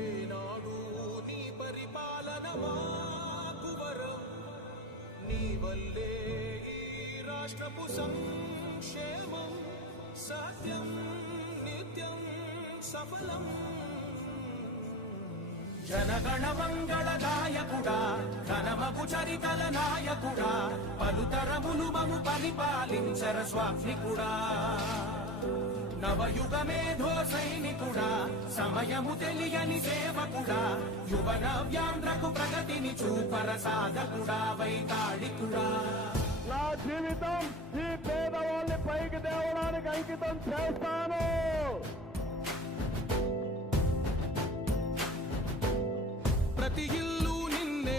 ఏనాడు నీ పరిపాలన మాకు వరం. నీ వల్లే ఈ రాష్ట్రపు సంక్షేమం సత్యం నిత్యం సఫలం. జనగణ మంగళదాయకుడా ఘనమగు చరితల నాయకుడా పలుతరములు మము పరిపాలించర స్వామికుడా. నవయుగమేధో సైనికుడా సమయము తెలియని సేవకుడా యువ నవ్యాంధ్రకు ప్రగతిని చూపర సాధకుడా వైతాళికుడా నా జీవితం ఈ పేదవాళ్ళని పైకి తేవడానికి అంకితం చేస్తాను. ప్రతి ఇల్లు నిన్నే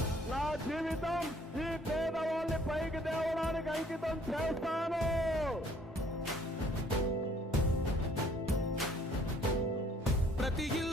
నా జీవితం ఈ పేదవాళ్ళని పైకి తేవడానికి అంకితం చేస్తాను. ప్రతి ఇల్లు